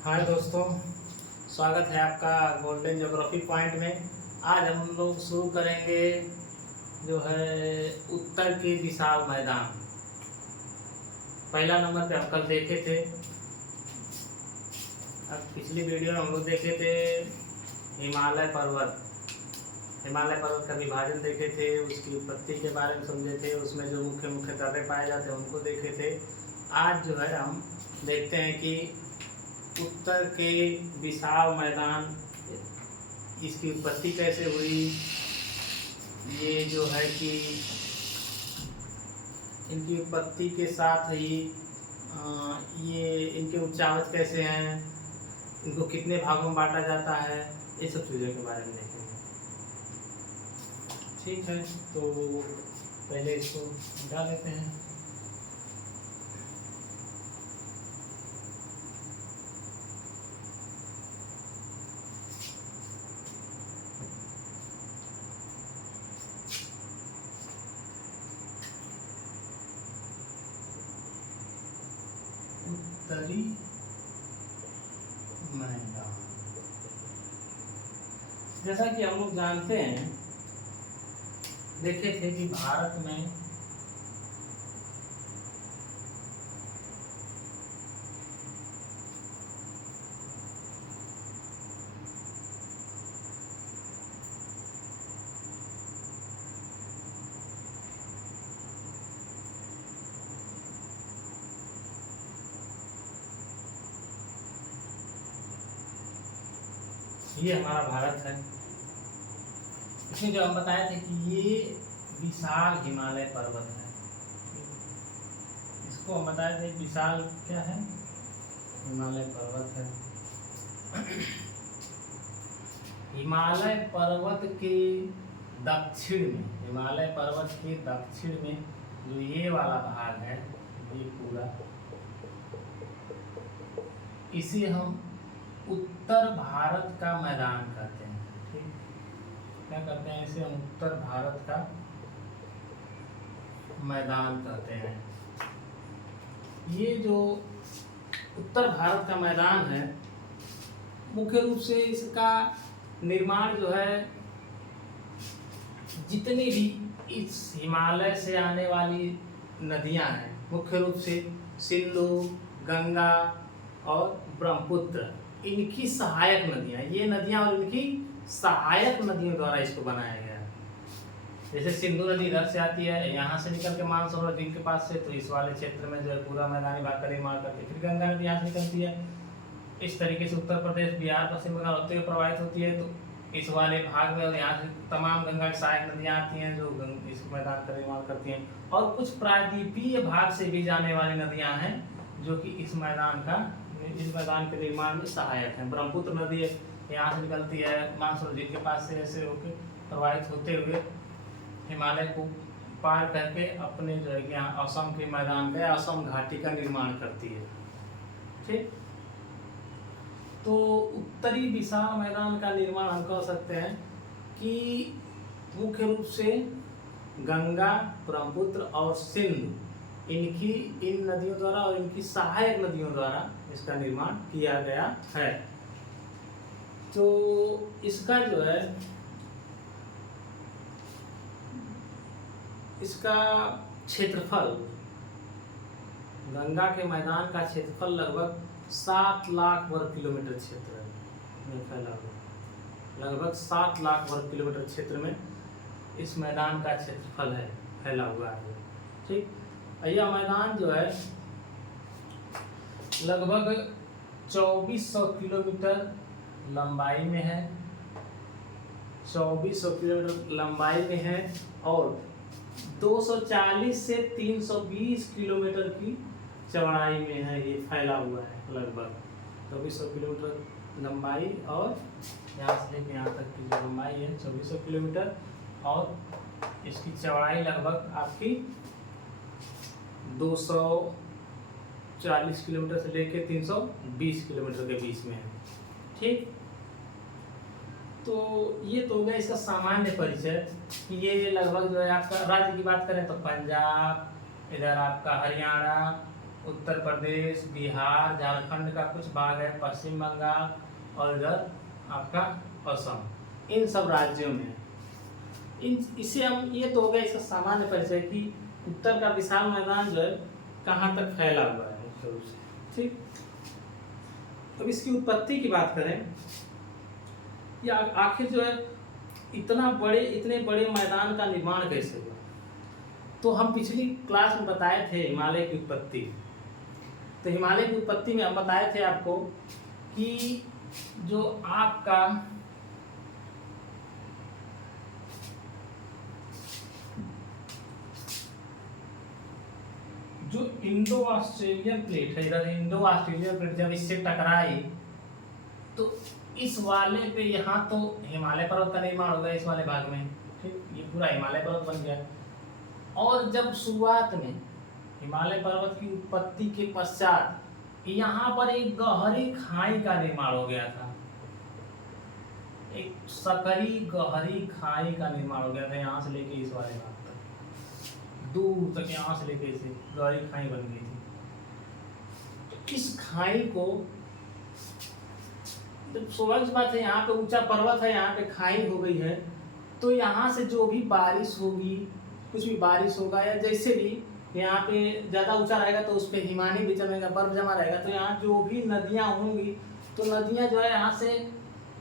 हाय दोस्तों, स्वागत है आपका गोल्डन ज्योग्राफी पॉइंट में। आज हम लोग शुरू करेंगे जो है उत्तर के विशाल मैदान। पहला नंबर पे हम कल देखे थे। अब पिछली वीडियो में हम लोग देखे थे हिमालय पर्वत। हिमालय पर्वत का विभाजन देखे थे, उसकी उत्पत्ति के बारे में समझे थे, उसमें जो मुख्य मुख्य दर्रे पाए जाते हैं उनको देखे थे। आज जो है हम देखते हैं कि उत्तर के विशाल मैदान, इसकी उत्पत्ति कैसे हुई। ये जो है कि इनकी उत्पत्ति के साथ ही ये इनके उच्चावच कैसे हैं, इनको कितने भागों में बांटा जाता है, ये सब चीज़ों के बारे में देखेंगे। ठीक है, तो पहले इसको मिटा लेते हैं। उत्तरी मैदान, जैसा कि हम लोग जानते हैं, देखे थे कि भारत में ये हमारा भारत है। इसमें जो हम बताए थे कि ये विशाल हिमालय पर्वत है। इसको हम बताए थे विशाल क्या है, हिमालय पर्वत है। हिमालय पर्वत के दक्षिण में, हिमालय पर्वत के दक्षिण में जो ये वाला भाग है, ये पूरा, इसे हम उत्तर भारत का मैदान कहते हैं। ठीक, क्या कहते हैं इसे? हम उत्तर भारत का मैदान कहते हैं। ये जो उत्तर भारत का मैदान है, मुख्य रूप से इसका निर्माण जो है, जितनी भी इस हिमालय से आने वाली नदियां हैं, मुख्य रूप से सिंधु, गंगा और ब्रह्मपुत्र, इनकी सहायक नदियां, ये नदियां और इनकी सहायक नदियों द्वारा इसको बनाया गया है। जैसे सिंधु नदी इधर से आती है, यहाँ से निकल के मानसरोवर झील के पास से, तो इस वाले क्षेत्र में जो है पूरा मैदानी भाग का निर्माण करती है। फिर गंगा नदी यहाँ से निकलती है, इस तरीके से उत्तर प्रदेश, बिहार, पश्चिम बंगाल होते हुए प्रवाहित होती है, तो इस वाले भाग में, और यहाँ से तमाम गंगा की सहायक नदियाँ आती हैं जो इस मैदान का निर्माण करती हैं। और कुछ प्रायद्वीपीय भाग से भी जाने वाली नदियाँ हैं जो कि इस मैदान के निर्माण में सहायक है। ब्रह्मपुत्र नदी यहाँ से निकलती है, मानसरोवर झील के पास से ऐसे होकर प्रवाहित होते हुए हिमालय को पार करके अपने जो है यहाँ असम के मैदान में, असम घाटी का निर्माण करती है। ठीक, तो उत्तरी विशाल मैदान का निर्माण हम कह सकते हैं कि मुख्य रूप से गंगा, ब्रह्मपुत्र और सिंधु, इन नदियों द्वारा और इनकी सहायक नदियों द्वारा इसका निर्माण किया गया है। तो इसका जो है, इसका क्षेत्रफल, गंगा के मैदान का क्षेत्रफल लगभग 7 लाख वर्ग किलोमीटर क्षेत्र में फैला हुआ। लगभग 7 लाख वर्ग किलोमीटर क्षेत्र में इस मैदान का क्षेत्रफल है, फैला हुआ है। ठीक, यह मैदान जो है लगभग 2400 किलोमीटर लंबाई में है, 2400 किलोमीटर लंबाई में है, और 240 से 320 किलोमीटर की चौड़ाई में है। ये फैला हुआ है लगभग 2400 किलोमीटर लंबाई, और यहाँ से लेकर यहाँ तक की जो लंबाई है 2400 किलोमीटर, और इसकी चौड़ाई लगभग आपकी 240 किलोमीटर से लेकर 320 किलोमीटर के बीच में है। ठीक, तो ये तो हो गया इसका सामान्य परिचय कि ये लगभग जो है आपका, राज्य की बात करें तो पंजाब, इधर आपका हरियाणा, उत्तर प्रदेश, बिहार, झारखंड का कुछ भाग है, पश्चिम बंगाल और इधर आपका असम, इन सब राज्यों में। इन इसे हम, ये तो हो गया इसका सामान्य परिचय कि उत्तर का विशाल मैदान जो है कहाँ तक फैला हुआ है मुख्य रूप से। ठीक, अब इसकी उत्पत्ति की बात करें, या आखिर जो है इतने बड़े मैदान का निर्माण कैसे हुआ। तो हम पिछली क्लास में बताए थे हिमालय की उत्पत्ति। तो हिमालय की उत्पत्ति में हम बताए थे आपको कि जो आपका जो इंडो ऑस्ट्रेलियन प्लेट है, इधर इंडो ऑस्ट्रेलियन प्लेट जब इससे टकराई तो इस वाले पे यहाँ तो हिमालय पर्वत का निर्माण हो गया इस वाले भाग में। ठीक, ये पूरा हिमालय पर्वत बन गया। और जब शुरुआत में हिमालय पर्वत की उत्पत्ति के पश्चात यहाँ पर एक गहरी खाई का निर्माण हो गया था, एक सकरी गहरी खाई का निर्माण हो गया था। यहाँ से लेके इस वाले भाग तक, दूर तक यहाँ से लेके इसे गहरी खाई बन गई थी। तो इस खाई को, जब स्वाभाविक बात है यहाँ पे ऊंचा पर्वत है, यहाँ पे खाई हो गई है, तो यहाँ से जो भी बारिश होगी, कुछ भी बारिश होगा या जैसे भी यहाँ पे ज़्यादा ऊंचा रहेगा तो उस पर हिमानी भी जमेगा, बर्फ जमा रहेगा, तो यहाँ जो भी नदियाँ होंगी तो नदियाँ जो है यहाँ से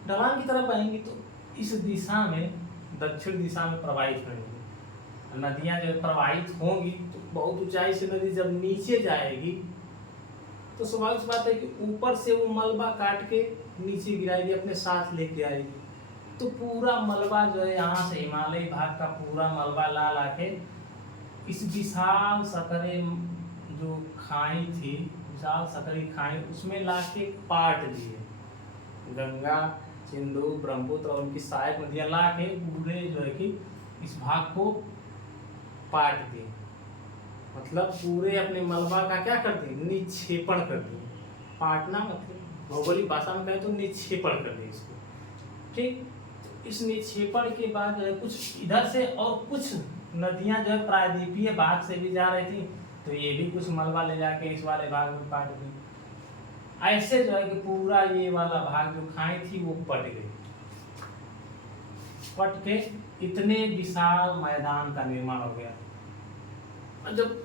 ढलान की तरफ बहेंगी, तो इस दिशा में, दक्षिण दिशा में प्रवाहित होंगी नदियाँ। जो प्रवाहित होंगी तो बहुत ऊंचाई से नदी जब नीचे जाएगी तो स्वाभाविक बात है कि ऊपर से वो मलबा काट के नीचे गिराएगी, अपने साथ लेके आएगी। तो पूरा मलबा जो है यहाँ से हिमालयी भाग का पूरा मलबा ला ला के इस विशाल सकरे जो खाई थी, विशाल सकरी खाई, उसमें ला के पाट दिए। गंगा, सिंधु, ब्रह्मपुत्र और उनकी सहायक नदियाँ ला के पूरे जो है कि इस भाग को पाट दिए, मतलब पूरे अपने मलबा का क्या कर दिए, निक्षेपण कर दिए। पाटना मतलब भौगोलिक भाषा में कहें तो निक्षेपण कर दिए इसको। ठीक, इस निक्षेपण के बाद जो है कुछ इधर से और कुछ नदियां जो है प्रायद्वीपीय भाग से भी जा रही थी, तो ये भी कुछ मलबा ले जाके इस वाले भाग में पाट दी। ऐसे जो है कि पूरा ये वाला भाग जो खाई थी वो पट गई, पट के इतने विशाल मैदान का निर्माण हो गया। जब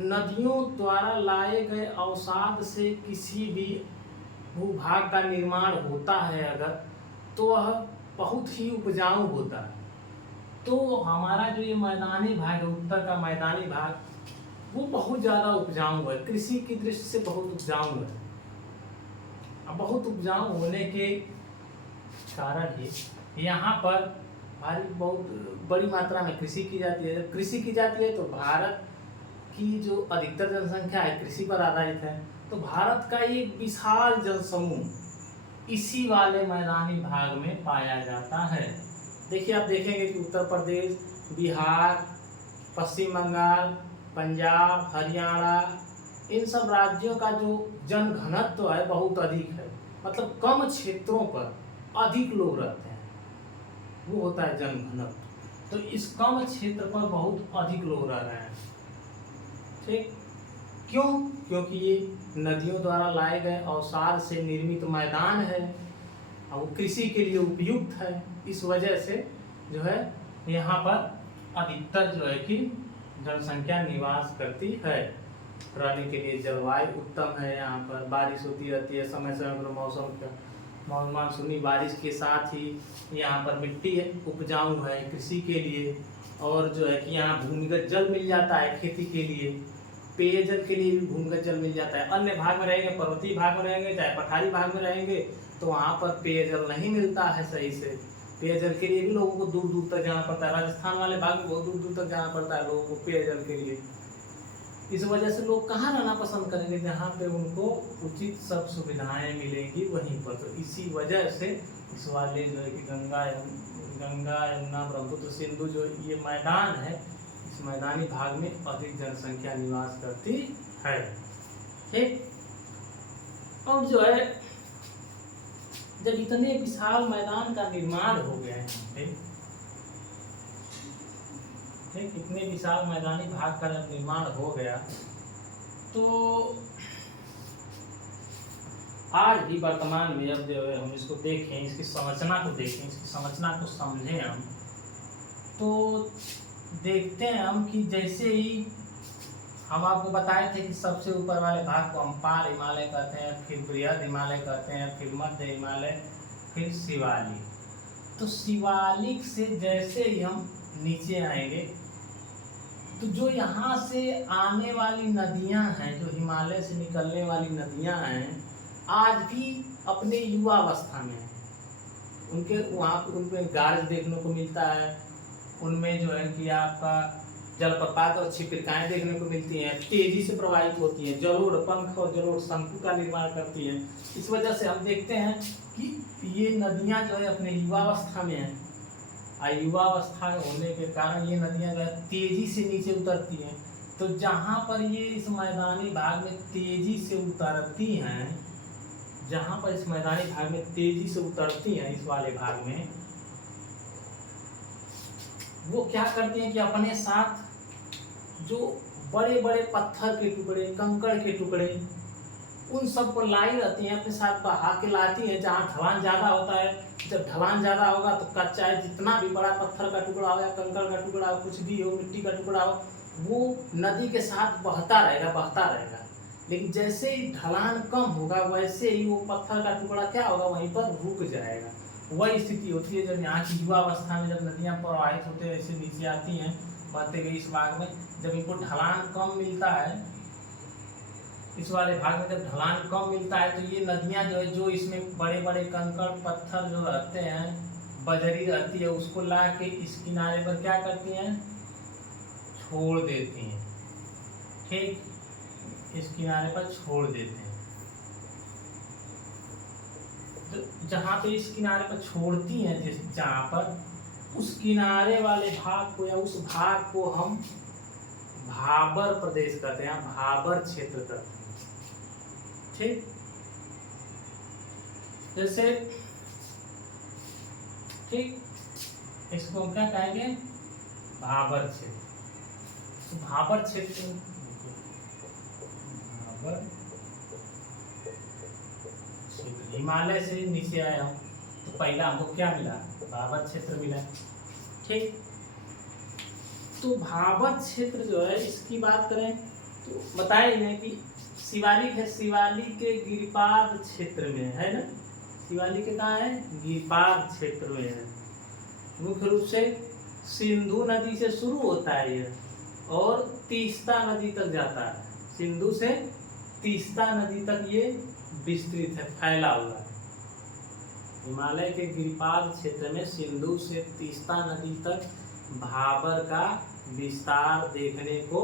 नदियों द्वारा लाए गए अवसाद से किसी भी भूभाग का निर्माण होता है अगर, तो वह बहुत ही उपजाऊ होता है। तो हमारा जो ये मैदानी भाग है, उत्तर का मैदानी भाग, वो बहुत ज़्यादा उपजाऊ है, कृषि की दृष्टि से बहुत उपजाऊ है। अब बहुत उपजाऊ होने के कारण ही यहाँ पर भारी बहुत बड़ी मात्रा में कृषि की जाती है। जब कृषि की जाती है तो भारत की जो अधिकतर जनसंख्या है कृषि पर आधारित है, तो भारत का एक विशाल जनसमूह इसी वाले मैदानी भाग में पाया जाता है। देखिए, आप देखेंगे कि उत्तर प्रदेश, बिहार, पश्चिम बंगाल, पंजाब, हरियाणा, इन सब राज्यों का जो जनघनत्व है बहुत अधिक है, मतलब कम क्षेत्रों पर अधिक लोग रहते हैं, वो होता है जनघनत्व। तो इस कम क्षेत्र पर बहुत अधिक लोग रह रहे हैं। ठीक, क्यों? क्योंकि ये नदियों द्वारा लाए गए अवसाद से निर्मित मैदान है और वो कृषि के लिए उपयुक्त है। इस वजह से जो है यहाँ पर अधिकतर जो है कि जनसंख्या निवास करती है। रहने के लिए जलवायु उत्तम है, यहाँ पर बारिश होती रहती है समय समय पर, मौसम का मानसूनी बारिश के साथ ही यहाँ पर मिट्टी उपजाऊ है कृषि के लिए, और जो है कि यहाँ भूमिगत जल मिल जाता है खेती के लिए, पेयजल के लिए भी भूमिगत जल मिल जाता है। अन्य भाग में रहेंगे, पर्वतीय भाग में रहेंगे, चाहे पठारी भाग में रहेंगे, तो वहाँ पर पेयजल नहीं मिलता है सही से। पेयजल के लिए भी लोगों को दूर दूर तक जाना पड़ता है। राजस्थान वाले भाग में बहुत दूर दूर तक जाना पड़ता है लोगों को पेयजल के लिए। इस वजह से लोग कहाँ रहना पसंद करेंगे, जहाँ पे उनको उचित सब सुविधाएं मिलेंगी वहीं पर। तो इसी वजह से इस वाले जो है कि गंगा, यमुना, ब्रह्मपुत्र, सिंधु जो ये मैदान है, इस मैदानी भाग में अधिक जनसंख्या निवास करती है। ठीक, और जो है जब इतने विशाल मैदान का निर्माण हो गया है, ठीक, इतने विशाल मैदानी भाग का जब निर्माण हो गया तो आज भी वर्तमान में अब जो है हम इसको देखें, इसकी संरचना को देखें, इसकी संरचना को समझें हम, तो देखते हैं हम कि जैसे ही हम आपको बताए थे कि सबसे ऊपर वाले भाग को हम पार हिमालय कहते हैं, फिर बृहद हिमालय कहते हैं, फिर मध्य हिमालय, फिर शिवालिक। तो शिवालिक से जैसे ही हम नीचे आएंगे तो जो यहाँ से आने वाली नदियाँ हैं, जो हिमालय से निकलने वाली नदियाँ हैं, आज भी अपने युवावस्था में हैं। उनके वहाँ उनमें गार्ज देखने को मिलता है, उनमें जो है कि आपका जलप्रपात और छिपिकाएँ देखने को मिलती हैं, तेजी से प्रवाहित होती हैं, जलोढ़ पंख और जलोढ़ शंकु का निर्माण करती हैं। इस वजह से हम देखते हैं कि ये नदियाँ जो है अपने युवावस्था में हैं, और युवावस्था होने के कारण ये नदियाँ जो है तेजी से नीचे उतरती हैं। तो जहाँ पर ये इस मैदानी भाग में तेजी से उतरती हैं, जहाँ पर इस मैदानी भाग में तेजी से उतरती हैं, इस वाले भाग में वो क्या करती हैं कि अपने साथ जो बड़े बड़े पत्थर के टुकड़े, कंकड़ के टुकड़े, उन सबको लाई रहती हैं, अपने साथ बहा के लाती हैं। जहाँ ढलान ज़्यादा होता है, जब ढलान ज़्यादा होगा तो कच्चा है, जितना भी बड़ा पत्थर का टुकड़ा हो या कंकड़ का टुकड़ा हो, कुछ भी हो, मिट्टी का टुकड़ा हो, वो नदी के साथ बहता रहेगा। लेकिन जैसे ही ढलान कम होगा वैसे ही वो पत्थर का टुकड़ा क्या होगा, वहीं पर रुक जाएगा। वही स्थिति होती है जब यहाँ की युवावस्था में, जब नदियाँ प्रवाहित होते ऐसे नीचे आती हैं बढ़ते गए इस भाग में, जब इनको ढलान कम मिलता है, इस वाले भाग में जब ढलान कम मिलता है, तो ये नदियाँ जो है, जो इसमें बड़े बड़े कंकड़ पत्थर जो रहते हैं, बजरी रहती है, उसको ला के इस किनारे पर क्या करती हैं, छोड़ देती हैं। ठीक, इस किनारे पर छोड़ देते हैं। तो जहाँ पे इस किनारे पर छोड़ती हैं, जिस जहाँ पर, उस किनारे वाले भाग को या उस भाग को हम भाबर प्रदेश कहते हैं, भाबर क्षेत्र कहते हैं। ठीक, जैसे ठीक, इसको हम क्या कहेंगे, भाबर क्षेत्र। तो भाबर क्षेत्र, भाबर क्षेत्र, हिमालय से नीचे आया हूँ तो पहला हमको क्या मिला, भाबर क्षेत्र मिला। ठीक, तो भाबर क्षेत्र जो है, इसकी बात करें तो बताए हैं कि शिवालिक है, शिवालिक के गिरिपाद क्षेत्र में है ना, शिवालिक के कहाँ है, गिरिपाद क्षेत्र में है। मुख्य रूप से सिंधु नदी से शुरू होता है ये और तीस्ता नदी तक जाता है। सिंधु से तीस्ता नदी तक ये विस्तृत है, फैला हुआ है। हिमालय के गिरिपाद क्षेत्र में सिंधु से तीस्ता नदी तक भाबर का विस्तार देखने को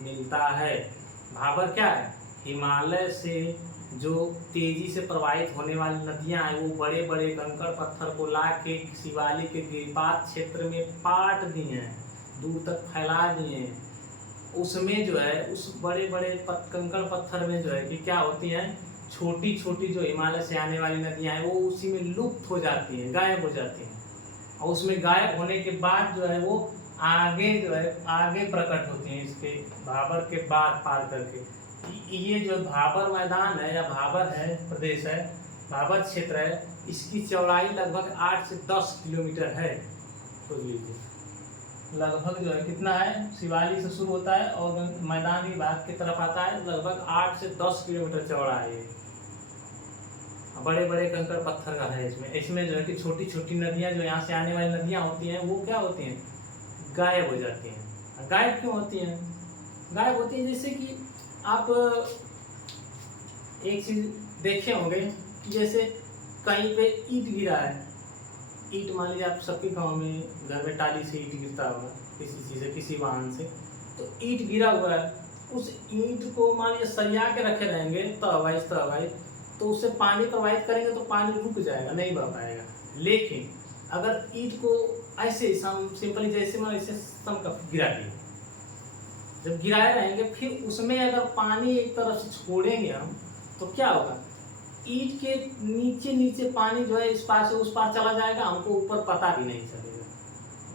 मिलता है। भाबर क्या है, हिमालय से जो तेजी से प्रवाहित होने वाली नदियां हैं, वो बड़े बड़े कंकड़ पत्थर को ला के शिवालिक के गिरिपाद क्षेत्र में पाट दिए हैं, दूर तक फैला दिए हैं। उसमें जो है, उस बड़े बड़े कंकड़ पत्थर में जो है कि क्या होती हैं, छोटी छोटी जो हिमालय से आने वाली नदियां हैं, वो उसी में लुप्त हो जाती हैं, गायब हो जाती हैं। और उसमें गायब होने के बाद जो है वो आगे जो है, आगे प्रकट होती हैं, इसके भाबर के बाद पार करके। ये जो भाबर मैदान है या भाबर है प्रदेश है, भाबर क्षेत्र है, इसकी चौड़ाई लगभग 8 से 10 किलोमीटर है। तो लीजिए लगभग जो है कितना है, शिवालिक से शुरू होता है और मैदानी भाग की तरफ आता है, लगभग 8 से 10 किलोमीटर चौड़ा है। बड़े बड़े कंकड़ पत्थर का है इसमें। इसमें जो है कि छोटी छोटी नदियां, जो यहाँ से आने वाली नदियां होती हैं, वो क्या होती हैं, गायब हो जाती हैं। गायब क्यों होती हैं, गायब होती हैं जैसे कि आप एक चीज देखे होंगे कि जैसे कहीं पे ईंट गिरा है, ईंट मान लीजिए आप सबके गांव में घर में टाली से ईंट गिरता होगा, किसी चीज़ से, किसी वाहन से, तो ईंट गिरा हुआ है, उस ईंट को मान लीजिए सरिया के रखे रहेंगे तहवाइज, तो उससे पानी प्रवाहित करेंगे तो पानी रुक जाएगा, नहीं बह पाएगा। लेकिन अगर ईंट को ऐसे सिंपली जैसे मैं ऐसे गिरा दिए, जब गिराए रहेंगे, फिर उसमें अगर पानी एक तरफ से छोड़ेंगे हम, तो क्या होगा, ईंट के नीचे नीचे पानी जो है इस पार से उस पार चला जाएगा, हमको ऊपर पता भी नहीं चलेगा।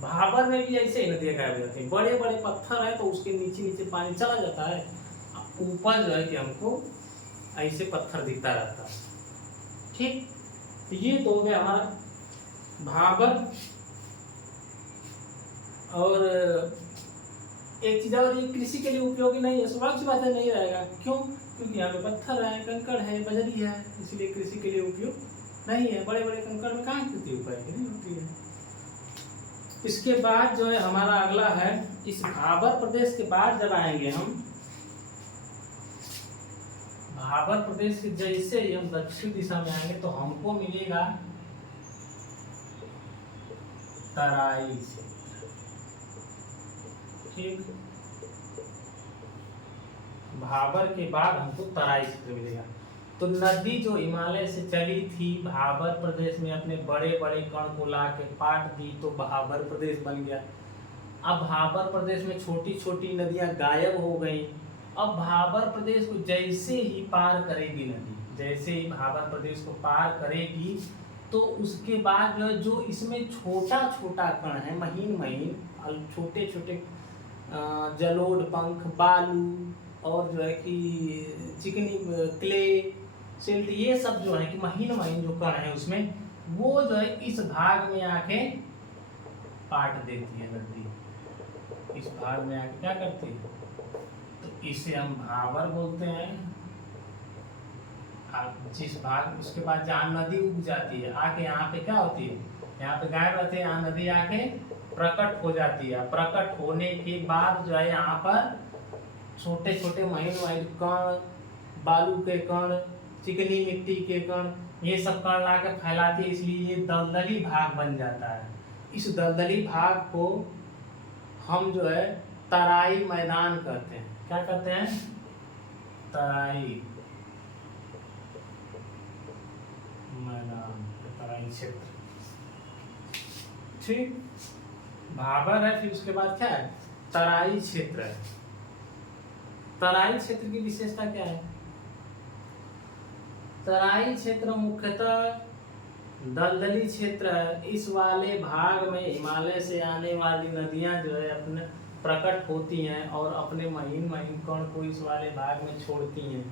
भाबर में भी ऐसे ही नदियाँ गायब हो जाती हैं, बड़े बड़े पत्थर है तो उसके नीचे नीचे पानी चला जाता है, ऊपर जो है कि हमको ऐसे पत्थर दिखता रहता है। ठीक, ये तो हो गया हमारा भाबर। और एक चीज़ और, ये कृषि के लिए उपयोगी नहीं है, स्वाभाविक सी बात है नहीं रहेगा। क्यों? क्योंकि यहाँ पे पत्थर है, कंकड़ है, बजरी है, इसलिए कृषि के लिए उपयोग नहीं है। बड़े बड़े कंकड़ में कहाँ खेती हो पाएगी, नहीं होती है। इसके बाद जो है हमारा अगला है, इस भाबर प्रदेश के बाद जब आएंगे हम, भाबर प्रदेश के जैसे ही हम दक्षिण दिशा में आएंगे तो हमको मिलेगा तराई क्षेत्र। ठीक, भाबर के बाद हमको तराई क्षेत्र मिलेगा। तो नदी जो हिमालय से चली थी भाबर प्रदेश में, अपने बड़े बड़े कण को ला के पाट दी तो भाबर प्रदेश बन गया। अब भाबर प्रदेश में छोटी छोटी नदियां गायब हो गई। अब भाबर प्रदेश को जैसे ही पार करेगी नदी, जैसे ही भाबर प्रदेश को पार करेगी तो उसके बाद जो इसमें छोटा छोटा कण है, महीन महीन छोटे छोटे जलोढ़ पंख, बालू और जो है कि चिकनी क्ले सिल्ट, ये सब जो है कि महीन महीन जो कण है उसमें, वो जो है इस भाग में आके पाट देती है नदी। इस भाग में आके क्या करती है, तो इसे हम भाबर बोलते हैं। जिस भाग, उसके बाद जहाँ नदी उग जाती है आके यहाँ पे क्या होती है, यहाँ पे गायब रहते हैं, यहाँ नदी आके प्रकट हो जाती है। प्रकट होने के बाद जो है यहाँ पर छोटे छोटे महीन महीन कण, बालू के कण, चिकनी मिट्टी के कण, ये सब कण ला के फैलाती है, इसलिए ये दलदली भाग बन जाता है। इस दलदली भाग को हम जो है तराई मैदान कहते हैं। क्या कहते हैं? तराई मैदान, तराई क्षेत्र। ठीक, भाबर है, फिर उसके बाद क्या है, तराई क्षेत्र है। तराई क्षेत्र की विशेषता क्या है? तराई क्षेत्र मुख्यतः दलदली क्षेत्र है। इस वाले भाग में हिमालय से आने वाली नदियां जो है अपने प्रकट होती हैं और अपने महीन महीन कण को इस वाले भाग में छोड़ती हैं।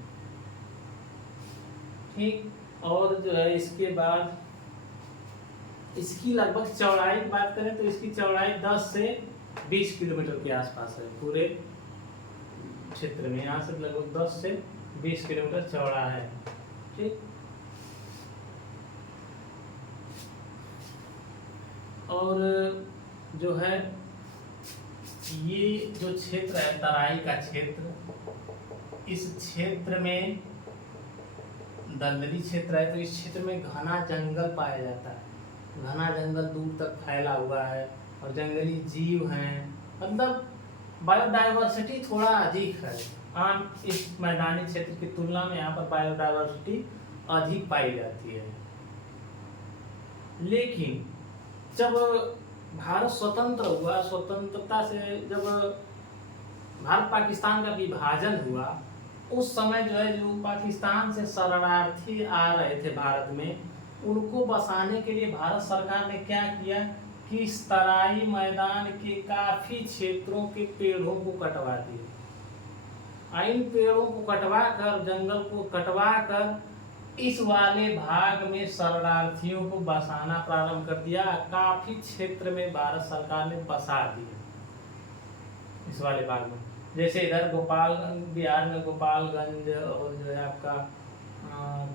ठीक, और जो है इसके बाद इसकी लगभग चौड़ाई की बात करें तो इसकी चौड़ाई 10 से 20 किलोमीटर के आसपास है पूरे क्षेत्र में। यहाँ से लगभग 10 से 20 किलोमीटर चौड़ा है। ठीक, और जो है ये जो क्षेत्र है तराई का क्षेत्र, इस क्षेत्र में दलदली क्षेत्र है तो इस क्षेत्र में घना जंगल पाया जाता है। घना जंगल दूर तक फैला हुआ है और जंगली जीव हैं, मतलब बायोडाइवर्सिटी थोड़ा अधिक है। आम इस मैदानी क्षेत्र की तुलना में यहाँ पर बायोडाइवर्सिटी अधिक पाई जाती है। लेकिन जब भारत स्वतंत्र हुआ, स्वतंत्रता से जब भारत पाकिस्तान का विभाजन हुआ, उस समय जो है जो पाकिस्तान से शरणार्थी आ रहे थे भारत में, उनको बसाने के लिए भारत सरकार ने क्या किया कि इस तराई मैदान के काफी क्षेत्रों के पेड़ों को कटवा दिए। इन पेड़ों को कटवा कर, जंगल को कटवा कर इस वाले भाग में शरणार्थियों को बसाना प्रारंभ कर दिया। काफी क्षेत्र में भारत सरकार ने बसा दिया इस वाले भाग में। जैसे इधर बिहार में गोपालगंज और जो है आपका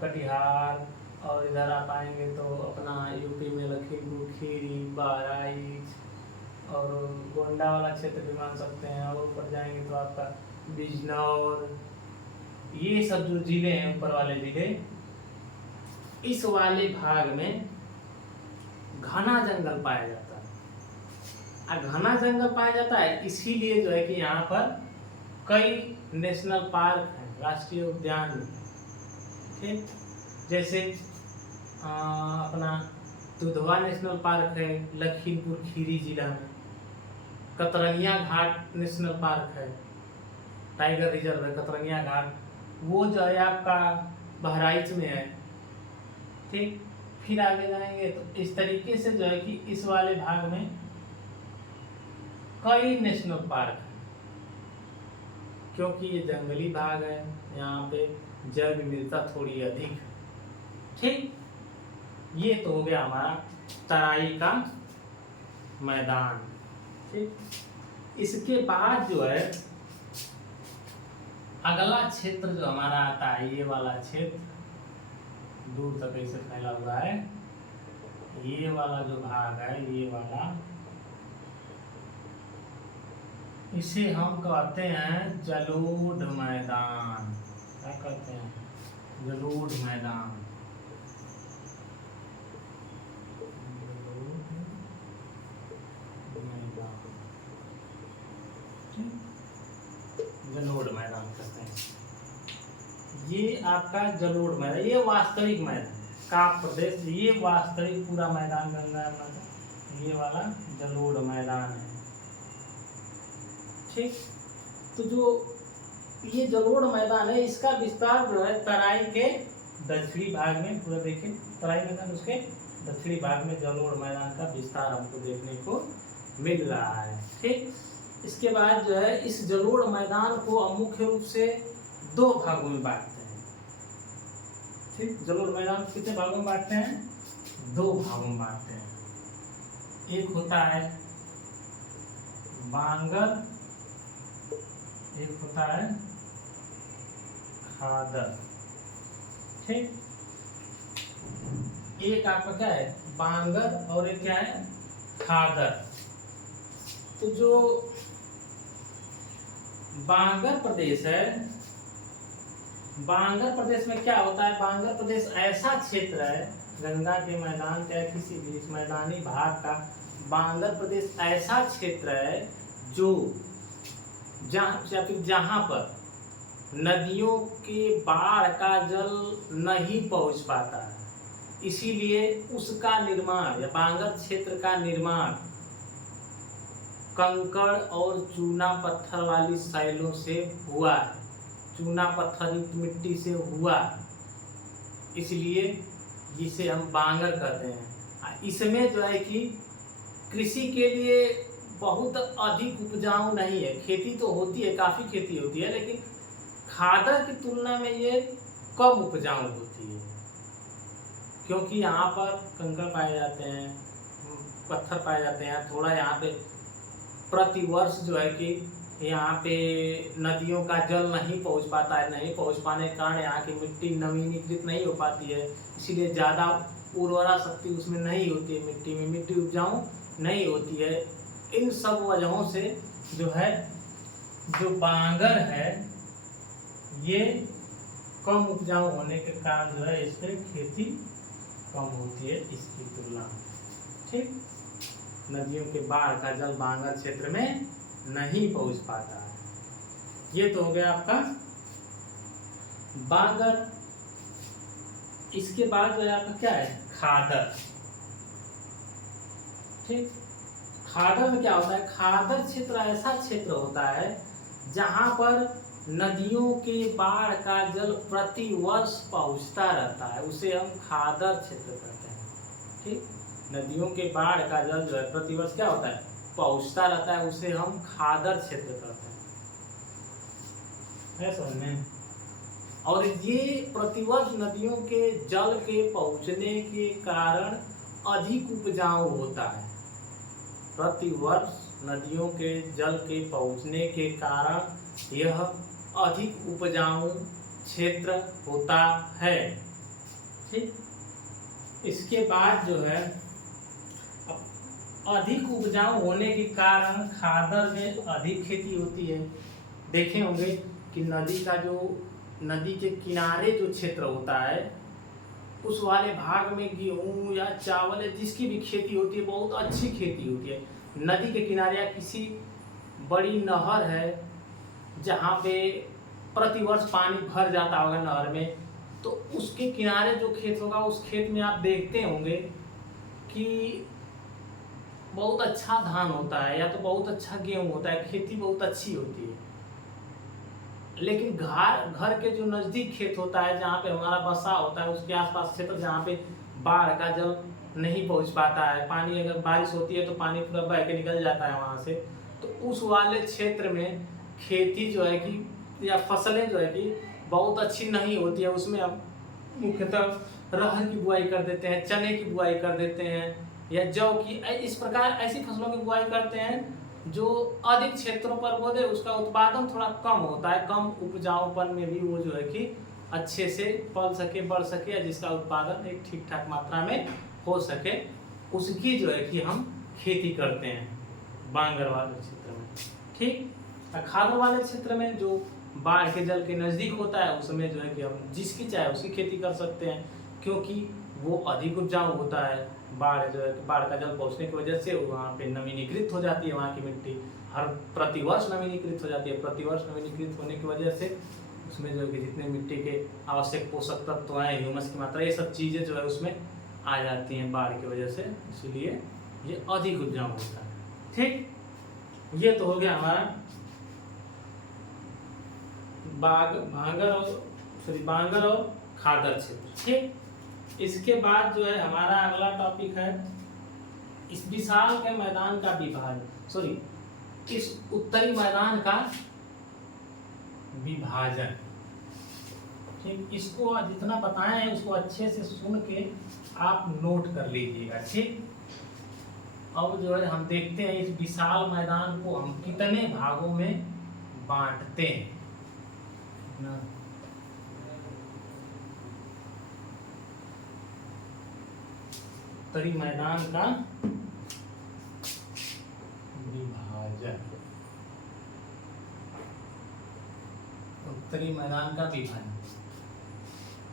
कटिहार, और इधर आप आएंगे तो अपना यूपी में लखीमपुर खीरी, बहराइच और गोंडा वाला क्षेत्र भी मान सकते हैं। और ऊपर जाएंगे तो आपका बिजनौर, ये सब जो जिले हैं ऊपर वाले जिले, इस वाले भाग में घना जंगल पाया जाता है। घना जंगल पाया जाता है इसीलिए जो है कि यहाँ पर कई नेशनल पार्क हैं, राष्ट्रीय उद्यान हैं। ठीक, जैसे अपना दुधवा नेशनल पार्क है लखीमपुर खीरी जिला में, कतरनिया घाट नेशनल पार्क है, टाइगर रिजर्व है कतरनिया घाट, वो जो है आपका बहराइच में है। ठीक, फिर आगे जाएंगे तो इस तरीके से जो है कि इस वाले भाग में कई नेशनल पार्क हैं। क्योंकि ये जंगली भाग है, यहाँ पे जैव विविधता थोड़ी अधिक है। ठीक, ये तो हो गया हमारा तराई का मैदान। ठीक, इसके बाद जो है अगला क्षेत्र जो हमारा आता है, ये वाला क्षेत्र दूर तक ऐसे फैला हुआ है, ये वाला जो भाग है, ये वाला, इसे हम कहते हैं जलोढ़ मैदान। क्या कहते हैं? जलोढ़ मैदान। जलोढ़ मैदान कहते हैं। ये आपका जलोढ़ मैदान, ये वास्तविक मैदान का प्रदेश, ये वास्तविक पूरा मैदान गंगा यमुना का, ये वाला जलोढ़ मैदान है। ठीक, तो जो ये जलोढ़ मैदान है, इसका विस्तार जो है तराई के दक्षिणी भाग में, पूरा देखें तराई मैदान, उसके दक्षिणी भाग में जलोढ़ मैदान का विस्तार हमको देखने को मिल रहा है। ठीक, इसके बाद जो है इस जलोढ़ मैदान को हम मुख्य रूप से दो भागों में बांटते हैं। ठीक, जलोढ़ मैदान को कितने भागों में बांटते हैं? दो भागों में बांटते हैं। एक होता है बांगर, एक होता है खादर। ठीक, एक आपका क्या है? बांगर, और एक क्या है? खादर। तो जो बांगर प्रदेश है, बांगर प्रदेश में क्या होता है? बांगर प्रदेश ऐसा क्षेत्र है, गंगा के मैदान या किसी भी मैदानी भाग का बांगर प्रदेश ऐसा क्षेत्र है जो जहाँ पर नदियों के बाढ़ का जल नहीं पहुँच पाता है, इसीलिए उसका निर्माण या बांगर क्षेत्र का निर्माण कंकड़ और चूना पत्थर वाली शैलों से हुआ है, चूना पत्थर युक्त मिट्टी से हुआ, इसलिए जिसे हम बांगर कहते हैं। इसमें जो है कि कृषि के लिए बहुत अधिक उपजाऊ नहीं है, खेती तो होती है, काफ़ी खेती होती है, लेकिन खादर की तुलना में ये कम उपजाऊ होती है, क्योंकि यहाँ पर कंकड़ पाए जाते हैं, पत्थर पाए जाते हैं। थोड़ा यहाँ पे प्रतिवर्ष जो है कि यहाँ पे नदियों का जल नहीं पहुँच पाता है, नहीं पहुँच पाने के कारण यहाँ की मिट्टी नवीनीकृत नहीं हो पाती है, इसीलिए ज़्यादा उर्वरा शक्ति उसमें नहीं होती है, मिट्टी में मिट्टी उपजाऊ नहीं होती है। इन सब वजहों से जो है जो बांगर है ये कम उपजाऊ होने के कारण जो है इस पर खेती कम होती है इसकी तुलना में। ठीक, नदियों के बाढ़ का जल बांगर क्षेत्र में नहीं पहुंच पाता है। ये तो हो गया आपका बांगर। इसके बाद जो है आपका क्या है? खादर। ठीक, खादर में क्या होता है? खादर क्षेत्र ऐसा क्षेत्र होता है जहां पर नदियों के बाढ़ का जल प्रति वर्ष पहुंचता रहता है, उसे हम खादर क्षेत्र कहते हैं। ठीक, नदियों के बाढ़ का जल जो है प्रतिवर्ष क्या होता है? पहुंचता रहता है, उसे हम खादर क्षेत्र कहते हैं। समझ में? और ये प्रतिवर्ष नदियों के जल के पहुंचने के कारण अधिक उपजाऊ होता है। प्रतिवर्ष नदियों के जल के पहुंचने के कारण यह अधिक उपजाऊ क्षेत्र होता है। ठीक, इसके बाद जो है अधिक उपजाऊ होने के कारण खादर में अधिक खेती होती है। देखे होंगे कि नदी के किनारे जो क्षेत्र होता है उस वाले भाग में गेहूँ या चावल या जिसकी भी खेती होती है बहुत अच्छी खेती होती है। नदी के किनारे या किसी बड़ी नहर है जहाँ पे प्रतिवर्ष पानी भर जाता होगा नहर में, तो उसके किनारे जो खेत होगा उस खेत में आप देखते होंगे कि बहुत अच्छा धान होता है या तो बहुत अच्छा गेहूँ होता है, खेती बहुत अच्छी होती है। लेकिन घर के जो नज़दीक खेत होता है जहाँ पे हमारा बसा होता है उसके आसपास क्षेत्र जहाँ पे बाढ़ का जल नहीं पहुँच पाता है, पानी अगर बारिश होती है तो पानी पूरा बह के निकल जाता है वहाँ से, तो उस वाले क्षेत्र में खेती जो है कि या फसलें जो है कि बहुत अच्छी नहीं होती है, उसमें हम मुख्यतः अरहर की बुआई कर देते हैं, चने की बुआई कर देते हैं, या जौ की, इस प्रकार ऐसी फसलों की बुआई करते हैं जो अधिक क्षेत्रों पर बोले उसका उत्पादन थोड़ा कम होता है, कम उपजाऊपन में भी वो जो है कि अच्छे से पल सके, बढ़ सके, या जिसका उत्पादन एक ठीक ठाक मात्रा में हो सके, उसकी जो है कि हम खेती करते हैं बांगर वाले क्षेत्र में। ठीक, खादर वाले क्षेत्र में जो बाढ़ के जल के नज़दीक होता है उसमें जो है कि हम जिसकी चाहे उसकी खेती कर सकते हैं, क्योंकि वो अधिक उपजाऊ होता है। बाढ़ जो है, बाढ़ का जल पहुँचने की वजह से वहाँ पे नवीनीकृत हो जाती है, वहाँ की मिट्टी हर प्रतिवर्ष नवीनीकृत हो जाती है। प्रतिवर्ष नवीनीकृत होने की वजह से उसमें जो है कि जितने मिट्टी के आवश्यक पोषक तत्व हैं, ह्यूमस की मात्रा, ये सब चीज़ें जो है उसमें आ जाती हैं बाढ़ की वजह से, इसलिए ये अधिक उपजाऊ होता है। ठीक, ये तो हो गया हमारा बांगर और खादर क्षेत्र। ठीक, इसके बाद जो है हमारा अगला टॉपिक है इस विशाल के मैदान का विभाजन, इस उत्तरी मैदान का विभाजन। ठीक, इसको जितना बताए हैं उसको अच्छे से सुन के आप नोट कर लीजिएगा। ठीक, अब जो है हम देखते हैं इस विशाल मैदान को हम कितने भागों में बांटते हैं ना। उत्तरी मैदान का विभाजन, उत्तरी मैदान का विभाजन।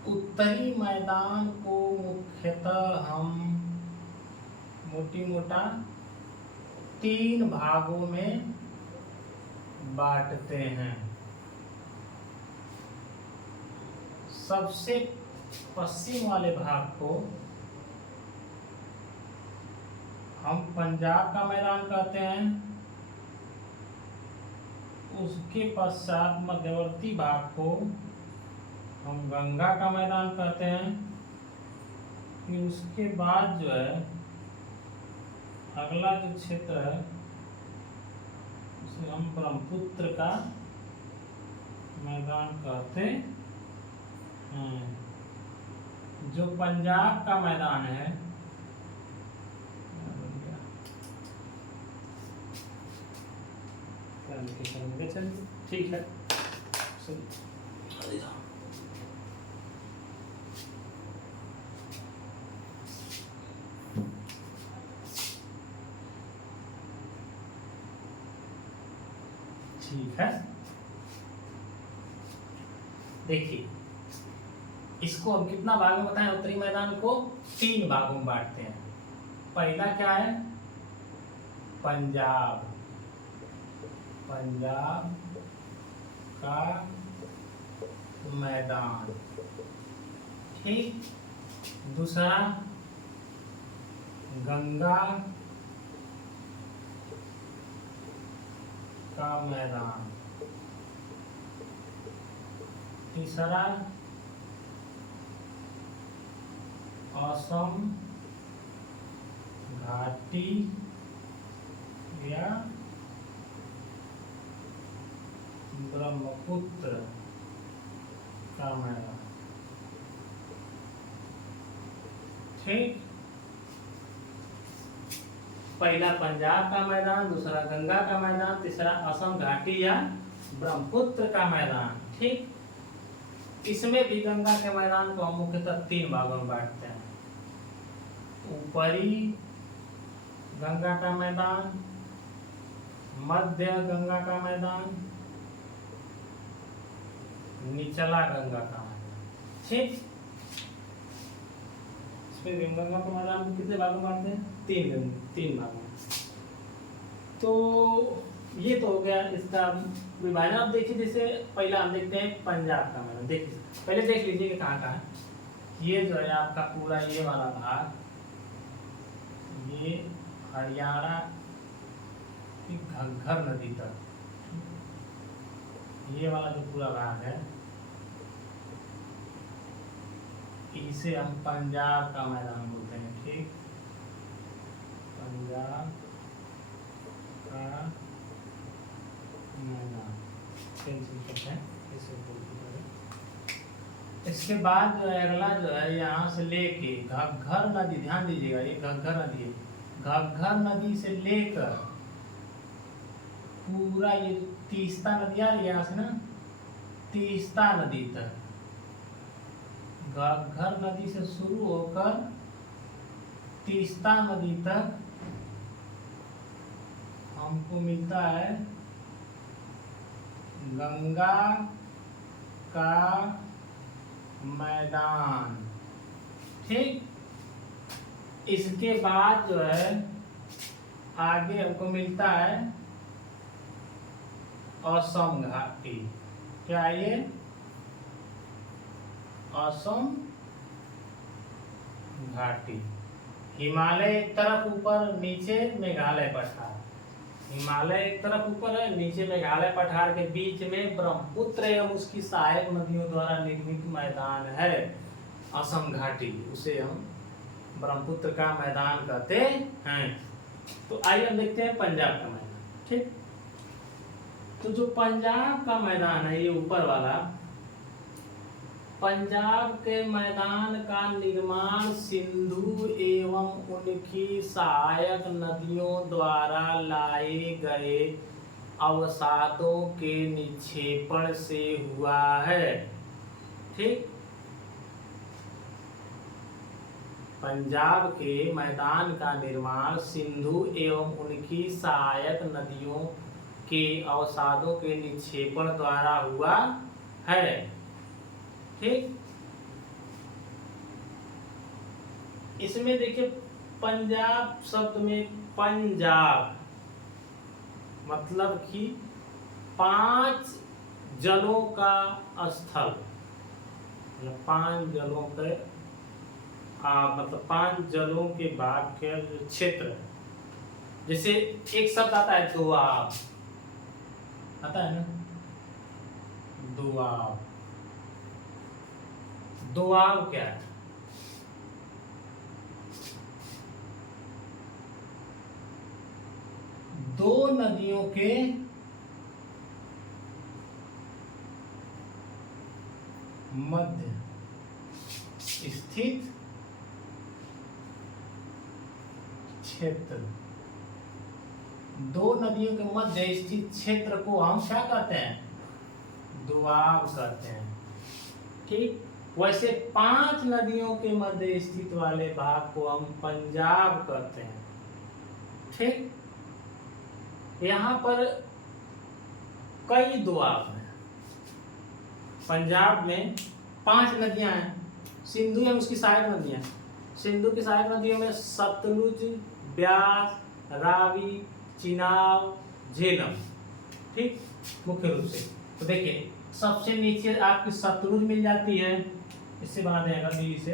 उत्तरी मैदान को मुख्यतः हम मोटी मोटा 3 भागों में बांटते हैं। सबसे पश्चिम वाले भाग को हम पंजाब का मैदान कहते हैं, उसके पश्चात मध्यवर्ती भाग को हम गंगा का मैदान कहते हैं, फिर उसके बाद जो है अगला जो क्षेत्र है उसे हम ब्रह्मपुत्र का मैदान कहते हैं। जो पंजाब का मैदान है, ठीक है, ठीक है। देखिए इसको हम कितना भाग में बताएं, उत्तरी मैदान को 3 भागों में बांटते हैं। पहला क्या है, पंजाब, पंजाब का मैदान। ठीक, दूसरा गंगा का मैदान, तीसरा असम घाटी या ब्रह्मपुत्र का मैदान। ठीक, पहला पंजाब का मैदान, दूसरा गंगा का मैदान, तीसरा असम घाटी या ब्रह्मपुत्र का मैदान। ठीक, इसमें भी गंगा के मैदान को हम मुख्यतः 3 भागों में बांटते हैं। ऊपरी गंगा का मैदान, मध्य गंगा का मैदान, निचला गंगा का मैदान। ठीक, इसमें गंगा का मैदान को कितने भागों में बांटते हैं, 3 भागों में। तो ये तो हो गया इसका विभाजन। अब देखिए जैसे पहला हम देखते हैं पंजाब का मैदान। देखिए पहले देख लीजिए कि कहाँ कहाँ है। ये जो है आपका पूरा ये वाला भाग, ये हरियाणा की घग्गर नदी तक, ये वाला जो पूरा भाग है इसे हम पंजाब का मैदान बोलते हैं। ठीक, पंजाब का मैदान करते हैं। इसके बाद जो है अगला जो है यहाँ से लेके घग्घर नदी, ध्यान दीजिएगा ये घग्घर नदी है, घग्घर नदी से लेकर पूरा ये तीस्ता नदी आ रही है यहाँ से ना, तीस्ता नदी तक, घग्घर नदी से शुरू होकर तीस्ता नदी तक हमको मिलता है गंगा का मैदान। ठीक, इसके बाद जो है आगे हमको मिलता है असम घाटी। क्या ये असम घाटी, हिमालय एक तरफ ऊपर, नीचे मेघालय पठार, हिमालय एक तरफ ऊपर है, नीचे मेघालय पठार के बीच में ब्रह्मपुत्र एवं उसकी सहायक नदियों द्वारा निर्मित मैदान है असम घाटी, उसे हम ब्रह्मपुत्र का मैदान कहते हैं। तो आइए हम देखते हैं पंजाब का मैदान। ठीक, तो जो पंजाब का मैदान है ये ऊपर वाला, पंजाब के मैदान का निर्माण सिंधु एवं उनकी सहायक नदियों द्वारा लाए गए अवसादों के निक्षेपण से हुआ है। ठीक, पंजाब के मैदान का निर्माण सिंधु एवं उनकी सहायक नदियों के अवसादों के निक्षेपण द्वारा हुआ है। ठीक, इसमें देखिए पंजाब शब्द में पंजाब मतलब कि 5 जलों का स्थल, मतलब 5 जलों के मतलब 5 जलों के भाग के क्षेत्र। जैसे एक शब्द आता है दोआब, आता है ना, दोआब, दोआब क्या है? दो नदियों के मध्य स्थित क्षेत्र, दो नदियों के मध्य स्थित क्षेत्र को हम क्या कहते हैं? दोआब कहते हैं। ठीक, वैसे 5 नदियों के मध्य स्थित वाले भाग को हम पंजाब कहते हैं। ठीक, यहाँ पर कई दोआब हैं। पंजाब में 5 नदियां हैं, सिंधु एवं उसकी सहायक नदियां। सिंधु की सहायक नदियों में सतलुज, ब्यास, रावी, चिनाब, झेलम। ठीक, मुख्य रूप से तो देखिए सबसे नीचे आपकी सतलुज मिल जाती है, इससे बना देगा नीली से।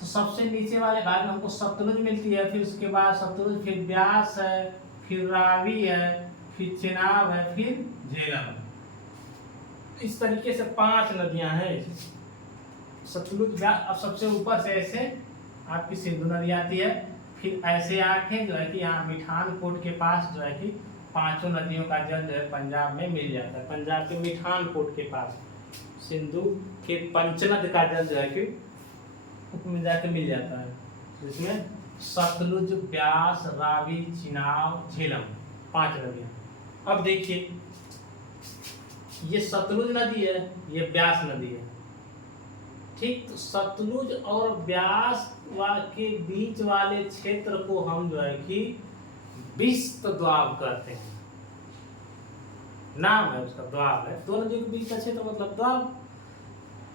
तो सबसे नीचे वाले भाग में हमको सतलुज मिलती है, फिर उसके बाद सतलुज, फिर ब्यास है, फिर रावी है, फिर चिनाब है, फिर झेलम। इस तरीके से 5 नदियां हैं सतलुज, ब्यास। अब सबसे ऊपर से ऐसे आपकी सिंधु नदी आती है, फिर ऐसे आके जो है कि यहाँ मिठानकोट के पास जो है कि 5 नदियों का जल जो है पंजाब में मिल जाता है। पंजाब के मिठानकोट के पास सिंधु के पंचनद का जल जो है कि में जाके मिल जाता है, जिसमें सतलुज, ब्यास, रावी, चिनाब, झेलम 5 नदियां। अब देखिए ये सतलुज नदी है, ये ब्यास नदी है। ठीक, तो सतलुज और ब्यास के बीच वाले क्षेत्र को हम जो है कि विस्त द्वाब कहते हैं, नाम है उसका, द्वाब है। दो नदियों के बीच का क्षेत्र मतलब द्वाब।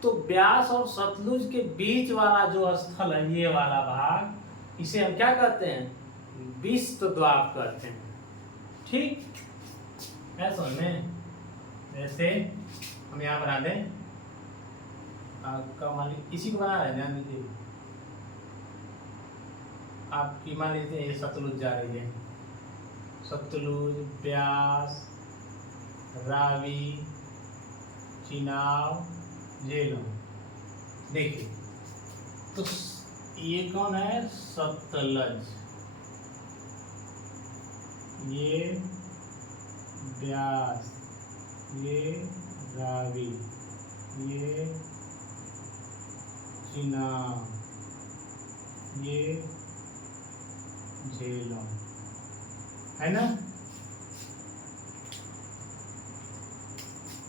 तो ब्यास और सतलुज के बीच वाला जो स्थल है, ये वाला भाग, इसे हम क्या कहते हैं? विस्त द्वाब कहते हैं। ठीक, ऐसा में जैसे हम यहाँ बना दें, आपका मान लीजिए इसी को बना रहे हैं, ध्यान दीजिए। आपकी मान लीजिए ये सतलुज जा रही है, सतलुज, ब्यास, रावी, चिनाब, झेलम। देखिए तो ये कौन है? सतलज, ये ब्यास, ये रावी, ये चिनाब, ये झेलम, है ना।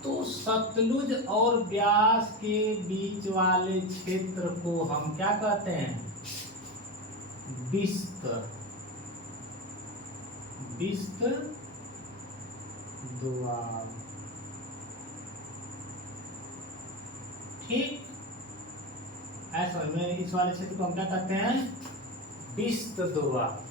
तो सतलुज और ब्यास के बीच वाले क्षेत्र को हम क्या कहते हैं, विस्तर, विस्तर दोआब। ठीक, ऐसा में इस वाले क्षेत्र को हम क्या कहते हैं, विस्तर दोआब।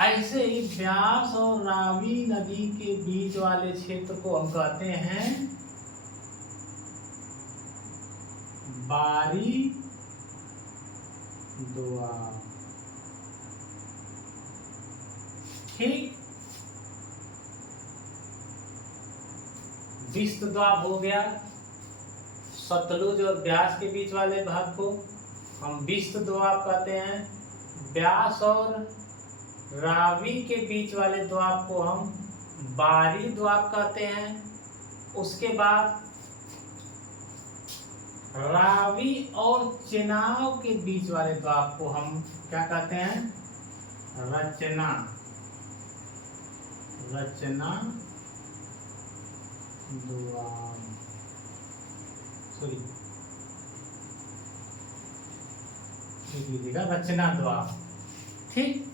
ऐसे ही ब्यास और रावी नदी के बीच वाले क्षेत्र को हम कहते हैं बारी दोआब। ठीक, विस्तर दोआब हो गया। सतलुज और ब्यास के बीच वाले भाग को हम विस्तर दोआब कहते हैं। ब्यास और रावी के बीच वाले दोआब को हम बारी दोआब कहते हैं। उसके बाद रावी और चेनाब के बीच वाले दोआब को हम क्या कहते हैं, रचना, रचना दोआब, सॉरी लिख लीजिएगा, रचना दोआब। ठीक,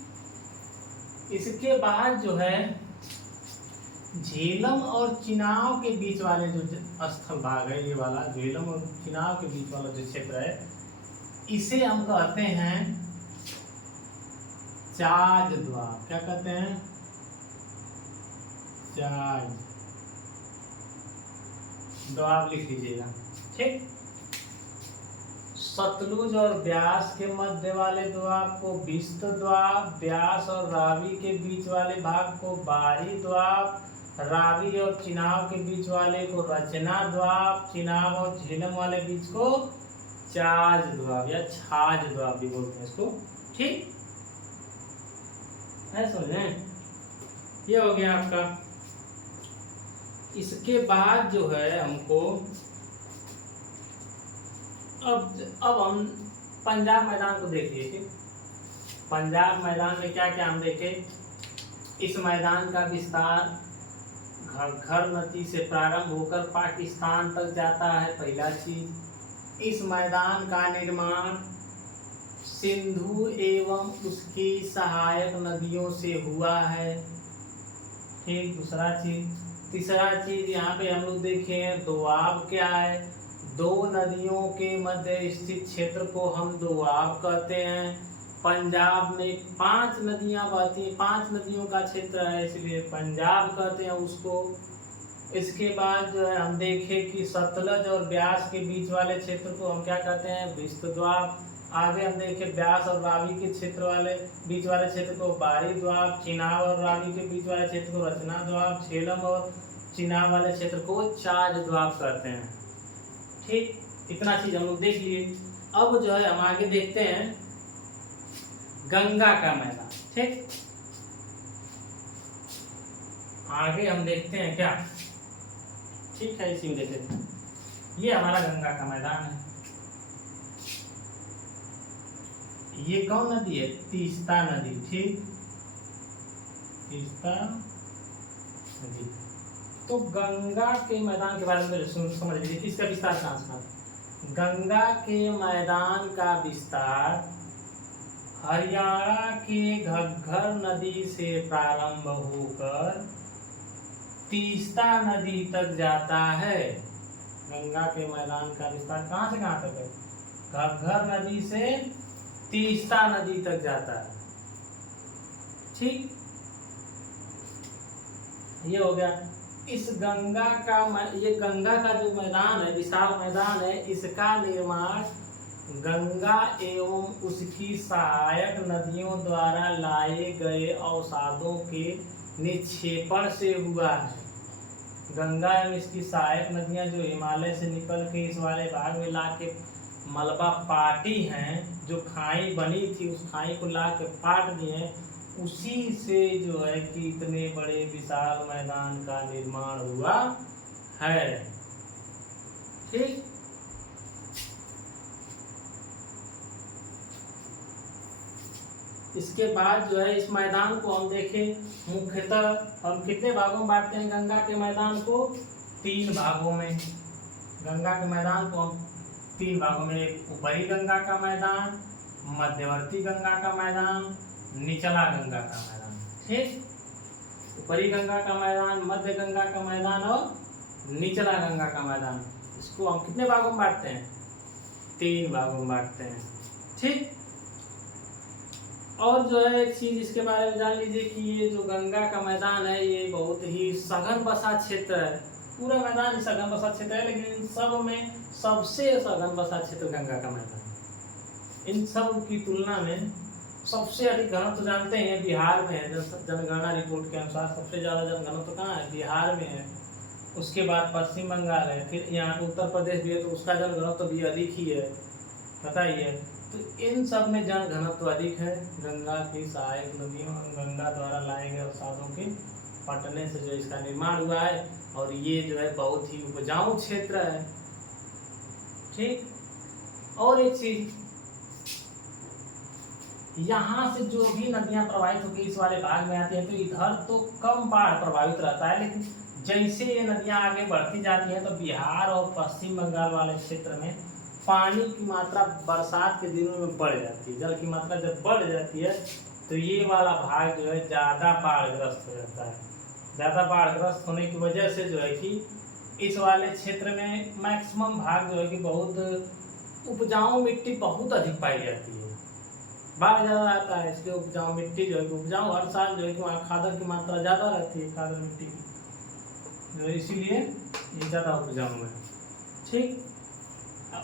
इसके बाद जो है झेलम और चिनाब के बीच वाले जो स्थल भाग है, ये वाला झेलम और चिनाब के बीच वाला जो क्षेत्र है, इसे हम कहते हैं चाज दोआब। क्या कहते हैं, चाज दोआब लिख लीजिएगा। ठीक, सतलुज और ब्यास के मध्य वाले दोआब को विस्तर दोआब, ब्यास और रावी के बीच वाले भाग को बारी दोआब, रावी और चिनाब के बीच वाले को रचना दोआब, चिनाब और झेलम वाले बीच को चाज दोआब या छाज दोआब भी बोलते हैं इसको। ठीक है, समझें, ये हो गया आपका। इसके बाद जो है हमको अब हम पंजाब मैदान को देख लीजिए। पंजाब मैदान में क्या क्या हम देखे, इस मैदान का विस्तार घग्गर नदी से प्रारंभ होकर पाकिस्तान तक जाता है। पहला चीज, इस मैदान का निर्माण सिंधु एवं उसकी सहायक नदियों से हुआ है। ठीक, दूसरा चीज, तीसरा चीज यहाँ पे हम लोग देखें दोआब क्या है, दो नदियों के मध्य स्थित क्षेत्र को हम दोआब कहते हैं। पंजाब में 5 नदियां बहती हैं, 5 नदियों का क्षेत्र है, इसलिए पंजाब कहते हैं उसको। इसके बाद जो है हम देखें कि सतलज और ब्यास के बीच वाले क्षेत्र को हम क्या कहते हैं, विस्तर दोआब। आगे हम देखें ब्यास और रावी के क्षेत्र वाले बीच वाले क्षेत्र को बारी दोआब, चिनाब और रावी के बीच वाले क्षेत्र को रचना दोआब, झेलम और चिनाब वाले क्षेत्र को चाज दोआब कहते हैं। ठीक, इतना चीज हम लोग देख लिए। अब जो है हम आगे देखते हैं गंगा का मैदान। ठीक, आगे हम देखते हैं क्या, ठीक है, इसी में देख लेते हैं। ये हमारा गंगा का मैदान है। ये कौन नदी है, तीस्ता नदी। ठीक, तीस्ता नदी। तो गंगा के मैदान के बारे में समझ लीजिए, इसका विस्तार कहाँ से। गंगा के मैदान का विस्तार हरियाणा के घग्गर नदी से प्रारंभ होकर तीस्ता नदी तक जाता है। गंगा के मैदान का विस्तार कहाँ से कहाँ तक है, घग्गर नदी से तीस्ता नदी तक जाता है। ठीक, ये हो गया। इस गंगा का ये गंगा का जो मैदान है, विशाल मैदान है, इसका निर्माण गंगा एवं उसकी सहायक नदियों द्वारा लाए गए अवसादों के निक्षेपण से हुआ है। गंगा एवं इसकी सहायक नदियां जो हिमालय से निकल के इस वाले भाग में ला के मलबा पाटी हैं, जो खाई बनी थी उस खाई को ला के पाट दिए, उसी से जो है कि इतने बड़े विशाल मैदान का निर्माण हुआ है। ठीक, इसके बाद जो है इस मैदान को हम देखें, मुख्यतः हम कितने भागों में बांटते हैं गंगा के मैदान को? 3 भागों में। गंगा के मैदान को हम 3 भागों में, एक ऊपरी गंगा का मैदान, मध्यवर्ती गंगा का मैदान, निचला गंगा का मैदान। ठीक, ऊपरी गंगा का मैदान, मध्य गंगा का मैदान और निचला गंगा का मैदान। इसको हम कितने भागों में बांटते हैं? 3 भागों में बांटते हैं। ठीक, और जो है एक चीज इसके बारे में जान लीजिए कि ये जो गंगा का मैदान है ये बहुत ही सघन बसा क्षेत्र है। पूरा मैदान ही सघन बसा क्षेत्र है, लेकिन इन सब में सबसे सघन बसा क्षेत्र गंगा का मैदान है। इन सब की तुलना में सबसे अधिक घनत्व तो जानते हैं बिहार में है। जनगणना रिपोर्ट के अनुसार सबसे ज्यादा जनघनत्व तो कहाँ है? बिहार में है। उसके बाद पश्चिम बंगाल है, फिर यहाँ उत्तर प्रदेश भी है, तो उसका जनघनत्व भी अधिक ही है, पता ही है। तो इन सब में जन घनत्व अधिक है। गंगा की सहायक नदियों और गंगा द्वारा लाए गए साधनों के पटने से जो इसका निर्माण हुआ है, और ये जो है बहुत ही उपजाऊ क्षेत्र है। ठीक, और एक चीज, यहाँ से जो भी नदियां प्रवाहित होकर इस वाले भाग में आती हैं तो इधर तो कम बाढ़ प्रभावित रहता है, लेकिन जैसे ये नदियां आगे बढ़ती जाती हैं तो बिहार और पश्चिम बंगाल वाले क्षेत्र में पानी की मात्रा बरसात के दिनों में बढ़ जाती है। जल की मात्रा जब बढ़ जाती है तो ये वाला भाग जो है ज़्यादा बाढ़ग्रस्त हो जाता है। ज़्यादा बाढ़ग्रस्त होने की वजह से जो है कि इस वाले क्षेत्र में मैक्सिमम भाग जो है कि बहुत उपजाऊ मिट्टी बहुत अधिक पाई जाती है। बाढ़ ज़्यादा आता है, इसलिए उपजाऊ मिट्टी जो है कि उपजाऊ हर साल जो है कि वहाँ खादर की मात्रा ज़्यादा रहती है, खादर मिट्टी की, इसीलिए ये ज़्यादा उपजाऊ है। ठीक,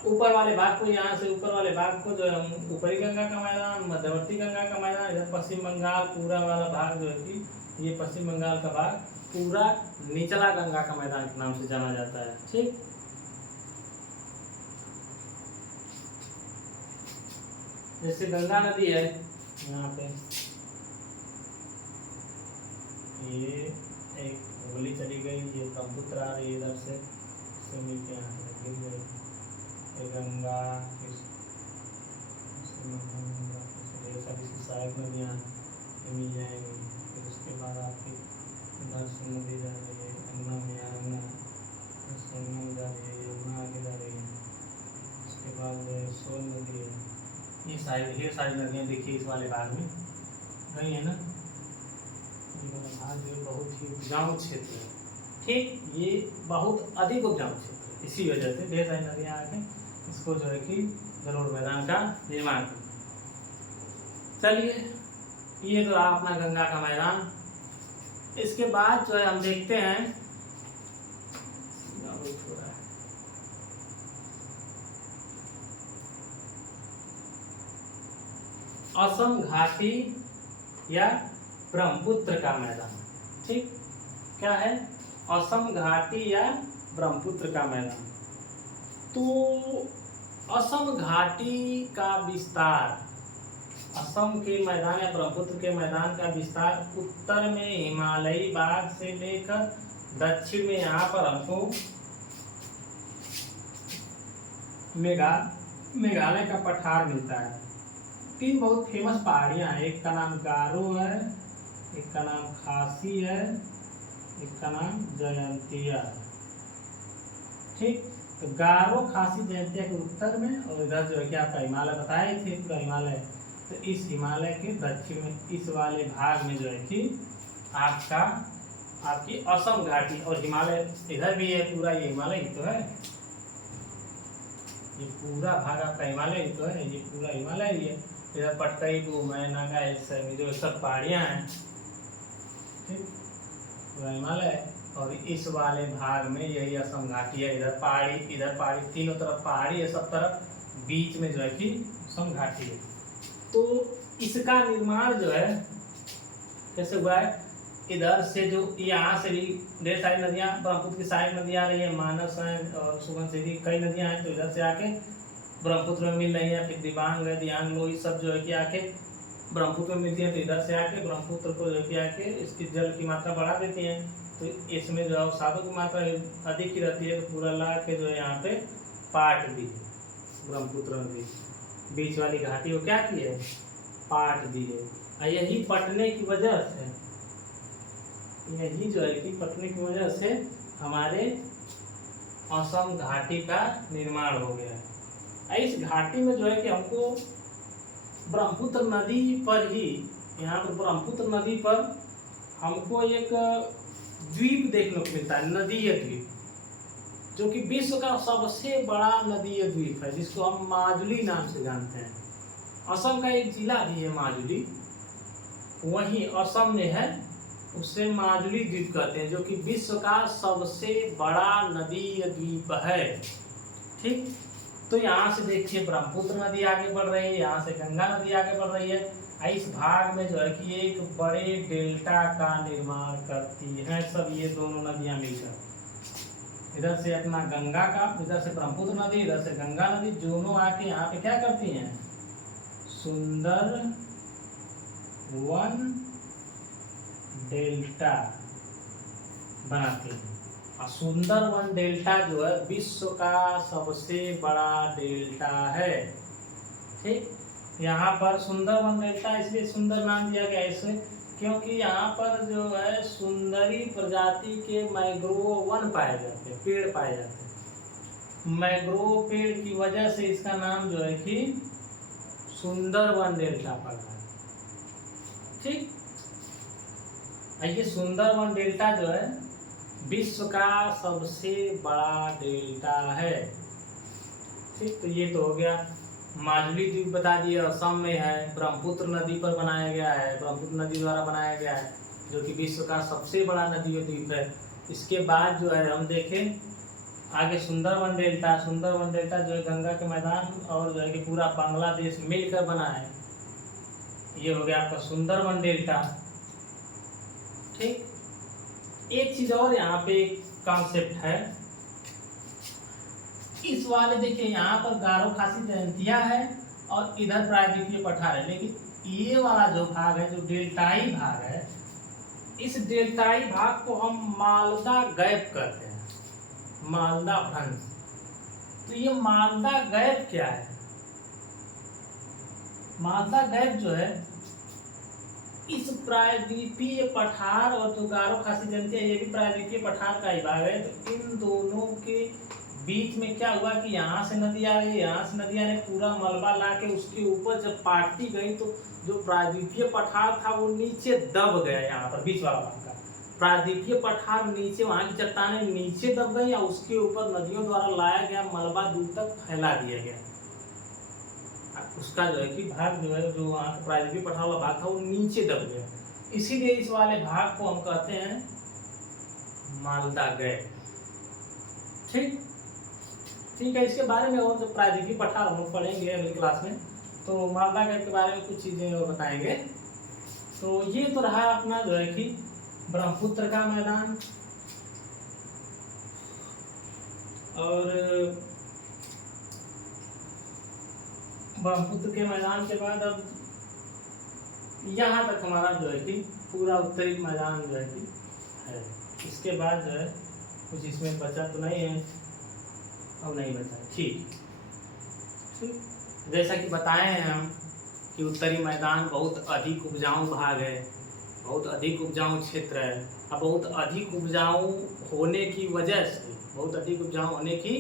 ऊपर वाले भाग को, यहाँ से ऊपर वाले भाग को जो है ऊपरी गंगा का मैदान, मध्यवर्ती गंगा का मैदान, इधर पश्चिम बंगाल पूरा वाला भाग जो है कि ये पश्चिम बंगाल का भाग पूरा निचला गंगा का मैदान के नाम से जाना जाता है। ठीक, जैसे गंगा नदी है यहाँ पे, ये एक होली चली गई, ये ब्रह्मपुत्र आ रही है इधर से मिलके यहाँ पे गिर गई गंगा, सहायक नदियाँ मिल जाएंगी। फिर उसके बाद आपकी उधर से नदी जा रही है, गंगा में यमुना, सोन जा रही है, यमुना आगे जा रही है। उसके बाद सोन नदी है। ये सारी नदियाँ देखिए इस वाले भाग में नहीं है ना। ये वाला भाग जो बहुत ही उपजाऊ क्षेत्र है। ठीक, ये बहुत अधिक उपजाऊ क्षेत्र है, इसी वजह से ढेर सारी नदियाँ आके इसको जो है कि जरूर मैदान का निर्माण किया। चलिए, ये तो रहा अपना गंगा का मैदान। इसके बाद जो है हम देखते हैं असम घाटी या ब्रह्मपुत्र का मैदान। ठीक, क्या है? असम घाटी या ब्रह्मपुत्र का मैदान। तो असम घाटी का विस्तार, असम के मैदान या ब्रह्मपुत्र के मैदान का विस्तार उत्तर में हिमालयी भाग से लेकर दक्षिण में यहाँ पर हमको मेघालय का पठार मिलता है। 3 बहुत फेमस पहाड़ियाँ हैं, एक का नाम गारो है, एक का नाम खासी है, एक का नाम जयंतिया है। ठीक, तो गारो, खासी, जयंतिया के उत्तर में, और इधर जो है कि आपका हिमालय बताए थे पूरा हिमालय, तो इस हिमालय के दक्षिण में इस वाले भाग में जो है कि आपकी असम घाटी, और हिमालय इधर भी है पूरा, ये हिमालय ही तो है, ये पूरा भाग आपका हिमालय ही तो है, ये पूरा हिमालय ही है। इधर पटकई, मैं नागा, जो सब पहाड़ियाँ हैं। ठीक, पूरा हिमालय है, और इस वाले भाग में यही असम घाटी है। इधर पहाड़ी, तीनों तरफ पहाड़ी है, सब तरफ बीच में जो है कि असम घाटी है। तो इसका निर्माण जो है कैसे हुआ है? इधर से जो यहाँ से भी ढेर सारी नदियाँ, ब्रह्मपुत्र की सारी नदियाँ आ रही है, मानस है और सुबनसिरी, कई नदियाँ हैं, तो इधर से आके ब्रह्मपुत्र में मिल रही है। फिर दिबांग है, दियांग, लोही, सब जो है कि आके ब्रह्मपुत्र में मिलती है तो इधर से आके ब्रह्मपुत्र को जो किया के इसकी जल की मात्रा बढ़ा देती है, तो इसमें जो है साधु की मात्रा अधिक की रहती है, तो पूरा ला के जो है यहाँ पे पाट दी है ब्रह्मपुत्र नदी, बीच वाली घाटी को क्या की है, पाट दी है। और यही पटने की वजह से, यही जो है कि पटने की वजह से हमारे असम घाटी का निर्माण हो गया है। इस घाटी में जो है कि हमको ब्रह्मपुत्र नदी पर ही, यहाँ पर ब्रह्मपुत्र नदी पर हमको एक द्वीप देखने को मिलता है, नदीय द्वीप, जो कि विश्व का सबसे बड़ा नदीय द्वीप है, जिसको हम माजुली नाम से जानते हैं। असम का एक जिला भी है माजुली, वहीं असम में है, उसे माजुली द्वीप कहते हैं, जो कि विश्व का सबसे बड़ा नदीय द्वीप है। ठीक, तो यहाँ से देखिए ब्रह्मपुत्र नदी आगे बढ़ रही है, यहाँ से गंगा नदी आगे बढ़ रही है। इस भाग में जो है कि एक बड़े डेल्टा का निर्माण करती है सब ये दोनों नदियाँ मिलकर। इधर से अपना गंगा का, इधर से ब्रह्मपुत्र नदी, इधर से गंगा नदी, दोनों आके यहाँ पे क्या करती हैं, सुंदर वन डेल्टा बनाती हैं। और सुंदरवन डेल्टा जो है विश्व का सबसे बड़ा डेल्टा है। ठीक, यहाँ पर सुंदरवन डेल्टा इसलिए सुंदर नाम दिया गया इसे, क्योंकि यहाँ पर जो है सुंदरी प्रजाति के मैंग्रोव वन पाए जाते हैं, पेड़ पाए जाते हैं। मैंग्रोव पेड़ की वजह से इसका नाम जो है कि सुंदरवन डेल्टा पड़ा है। ठीक, ये सुंदरवन डेल्टा जो है विश्व का सबसे बड़ा डेल्टा है। ठीक, तो ये तो हो गया। माजुली द्वीप बता दिए, असम में है, ब्रह्मपुत्र नदी पर बनाया गया है, ब्रह्मपुत्र नदी द्वारा बनाया गया है, जो कि विश्व का सबसे बड़ा नदी द्वीप है। इसके बाद जो है हम देखें आगे सुंदरवन डेल्टा। सुंदरवन डेल्टा जो है गंगा के मैदान और जो है कि पूरा बांग्लादेश मिलकर बना है, ये हो गया आपका सुंदरवन डेल्टा। ठीक, एक चीज और यहाँ पे कॉन्सेप्ट है, इस वाले देखिए यहाँ पर गारो खासी जयंतिया है और इधर प्रायद्वीपीय पठार है, लेकिन ये वाला जो भाग है, जो डेल्टाई भाग है, इस डेल्टाई भाग को हम मालदा गैप कहते हैं, मालदा भ्रंश। तो ये मालदा गैप क्या है, मालदा गैप जो है इस प्रायद्वीपीय पठार और जो गारो खासी जयंतिया ये भी प्रायद्वीपीय पठार का ही भाग है। तो इन दोनों के बीच में क्या हुआ कि यहाँ से नदी आ गई, यहाँ से नदी आने पूरा मलबा ला के उसके ऊपर जब पाटती गई तो जो प्रायद्वीपीय पठार था वो नीचे दब गया। यहाँ पर बीच वाला भाग का प्रायद्वीपीय पठार नीचे, वहाँ की चट्टानें नीचे दब गई, या उसके ऊपर नदियों द्वारा लाया गया मलबा दूर तक फैला दिया गया। उसका जो है कि भाग जो है, जो प्रायद्वीपीय पठार वाला भाग था वो नीचे दब गया, इसीलिए इस वाले भाग को हम कहते हैं मालदा गैप। ठीक, ठीक है, इसके बारे में और जो प्रायद्वीपीय पठार हम लोग पढ़ेंगे अगली क्लास में, तो मालदा गैप के बारे में कुछ चीज़ें और बताएंगे। तो ये तो रहा अपना जो है कि ब्रह्मपुत्र का मैदान। और ब्रह्मपुत्र के मैदान के बाद अब यहाँ तक हमारा जो है कि पूरा उत्तरी मैदान जो है कि है। इसके बाद जो है कुछ इसमें बचा तो नहीं है, अब नहीं बचा। ठीक, ठीक, जैसा कि बताए हैं हम कि उत्तरी मैदान बहुत अधिक उपजाऊ भाग है, बहुत अधिक उपजाऊ क्षेत्र है। अब बहुत अधिक उपजाऊ होने की वजह से, बहुत अधिक उपजाऊ होने की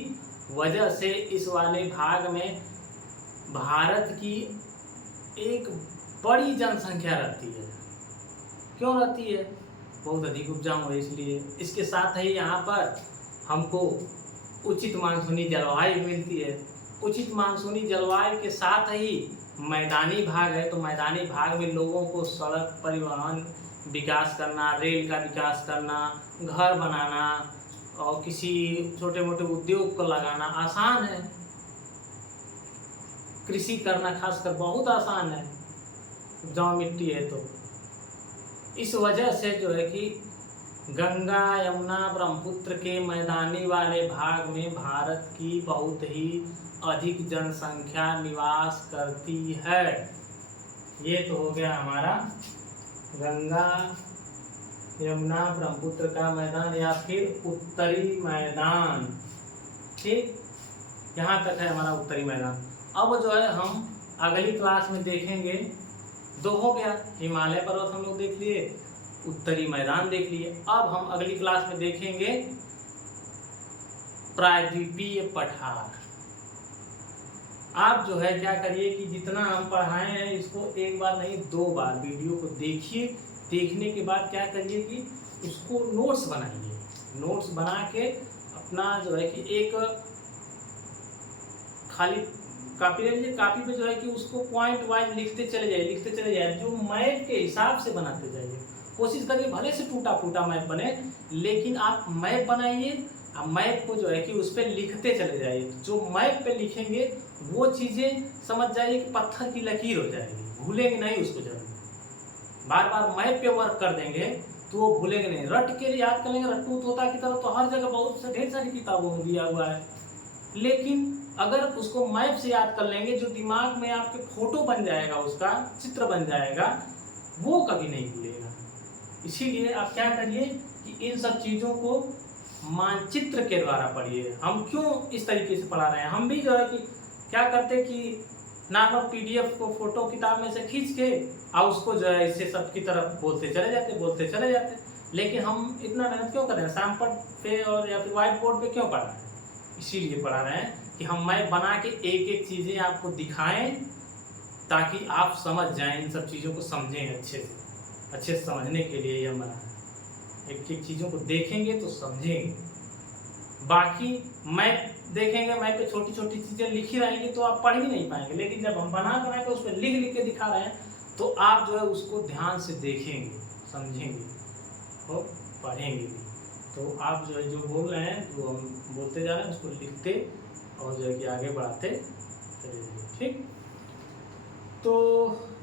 वजह से इस वाले भाग में भारत की एक बड़ी जनसंख्या रहती है। क्यों रहती है? बहुत अधिक उपजाऊ है इसलिए। इसके साथ ही यहाँ पर हमको उचित मानसूनी जलवायु मिलती है। उचित मानसूनी जलवायु के साथ ही मैदानी भाग है, तो मैदानी भाग में लोगों को सड़क परिवहन विकास करना, रेल का विकास करना, घर बनाना और किसी छोटे मोटे उद्योग को लगाना आसान है। कृषि करना खासकर बहुत आसान है, उपजाऊ मिट्टी है। तो इस वजह से जो है कि गंगा यमुना ब्रह्मपुत्र के मैदानी वाले भाग में भारत की बहुत ही अधिक जनसंख्या निवास करती है। ये तो हो गया हमारा गंगा यमुना ब्रह्मपुत्र का मैदान या फिर उत्तरी मैदान। ठीक, यहाँ तक है हमारा उत्तरी मैदान। अब जो है हम अगली क्लास में देखेंगे, दो हो गया, हिमालय पर्वत हम लोग देख लिए, उत्तरी मैदान देख लिए। अब हम अगली क्लास में देखेंगे प्रायद्वीपीय पठार। आप जो है क्या करिए कि जितना हम पढ़ाए हैं इसको एक बार नहीं 2 बार वीडियो को देखिए। देखने के बाद क्या करिए कि उसको नोट्स बनाइए। नोट्स बना के अपना जो है कि एक खाली कॉपी ले लीजिए, कॉपी पे जो है कि उसको पॉइंट वाइज लिखते चले जाइए, जो मैप के हिसाब से बनाते जाइए। कोशिश करिए भले से टूटा फूटा मैप बने, लेकिन आप मैप बनाइए। आप मैप को जो है कि उस पर लिखते चले जाइए। जो मैप पे लिखेंगे वो चीज़ें समझ जाइए कि पत्थर की लकीर हो जाएगी, भूलेंगे नहीं उसको। जरूर बार बार मैप पे वर्क कर देंगे तो वो भूलेंगे नहीं। रट के याद कर लेंगे, रट्टू तोता की तरह तो हर जगह बहुत से ढेर सारी किताबों में दिया हुआ है, लेकिन अगर उसको मैप से याद कर लेंगे, जो दिमाग में आपके फोटो बन जाएगा, उसका चित्र बन जाएगा, वो कभी नहीं भूलेगा। इसीलिए आप क्या करिए कि इन सब चीज़ों को मानचित्र के द्वारा पढ़िए। हम क्यों इस तरीके से पढ़ा रहे हैं, हम भी जो है कि क्या करते कि नॉर्मल PDF को फोटो किताब में से खींच के और उसको जो है इससे सबकी तरफ बोलते चले जाते। लेकिन हम इतना मेहनत क्यों कर रहे हैं, सैम्पल पे और या फिर व्हाइट बोर्ड पे क्यों पढ़ रहे हैं? इसीलिए पढ़ा रहे हैं कि हम मैप बना के एक एक चीज़ें आपको दिखाएं, ताकि आप समझ जाएं, इन सब चीज़ों को समझें अच्छे से समझने के लिए ये बना है। एक एक चीज़ों को देखेंगे तो समझेंगे। बाकी मैप देखेंगे, मैप पे छोटी छोटी चीज़ें लिखी रहेंगी तो आप पढ़ ही नहीं पाएंगे। लेकिन जब हम बना के उस पर लिख के दिखा रहे हैं तो आप जो है उसको ध्यान से देखेंगे, समझेंगे और पढ़ेंगे भी। तो आप जो है जो बोल रहे हैं, जो हम बोलते जा रहे हैं, उसको लिखते और जो है कि आगे बढ़ाते चले जाइए। ठीक, तो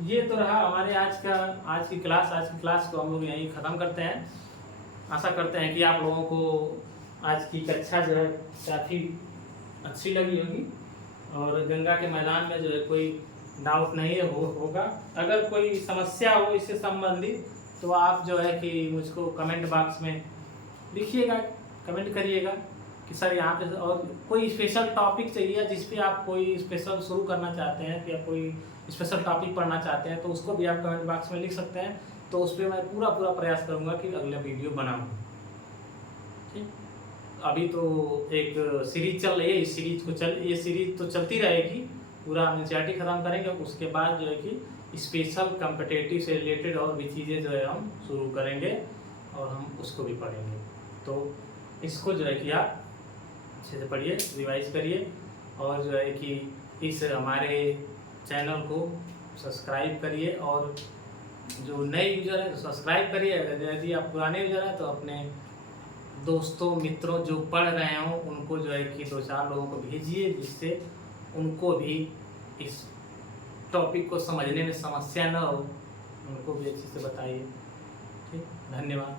ये तो रहा हमारे आज की क्लास को हम लोग यहीं ख़त्म करते हैं। आशा करते हैं कि आप लोगों को आज की कक्षा जो है काफ़ी अच्छी लगी होगी और गंगा के मैदान में जो है कोई डाउट नहीं है होगा। अगर कोई समस्या हो इससे संबंधित तो आप जो है कि मुझको कमेंट बॉक्स में लिखिएगा, कमेंट करिएगा कि सर यहाँ पे और कोई स्पेशल टॉपिक चाहिए जिस पे आप कोई स्पेशल शुरू करना चाहते हैं या कोई स्पेशल टॉपिक पढ़ना चाहते हैं तो उसको भी आप कमेंट बॉक्स में लिख सकते हैं। तो उस पर मैं पूरा प्रयास करूँगा कि अगला वीडियो बनाऊँ। ठीक, अभी तो एक सीरीज चल रही है, ये सीरीज तो चलती रहेगी, पूरा एनसीईआरटी ख़त्म करेंगे। उसके बाद जो है कि स्पेशल कॉम्पिटिटिव से रिलेटेड और भी चीज़ें जो है हम शुरू करेंगे और हम उसको भी पढ़ेंगे। तो इसको जो है कि आप अच्छे से पढ़िए, रिवाइज करिए और जो है कि इस हमारे चैनल को सब्सक्राइब करिए। और जो नए यूज़र हैं तो सब्सक्राइब करिए। यदि आप पुराने यूज़र हैं तो अपने दोस्तों मित्रों जो पढ़ रहे हों उनको जो है कि 2-4 लोगों को भेजिए, जिससे उनको भी इस टॉपिक को समझने में समस्या न हो, उनको भी अच्छे से बताइए। ठीक, धन्यवाद।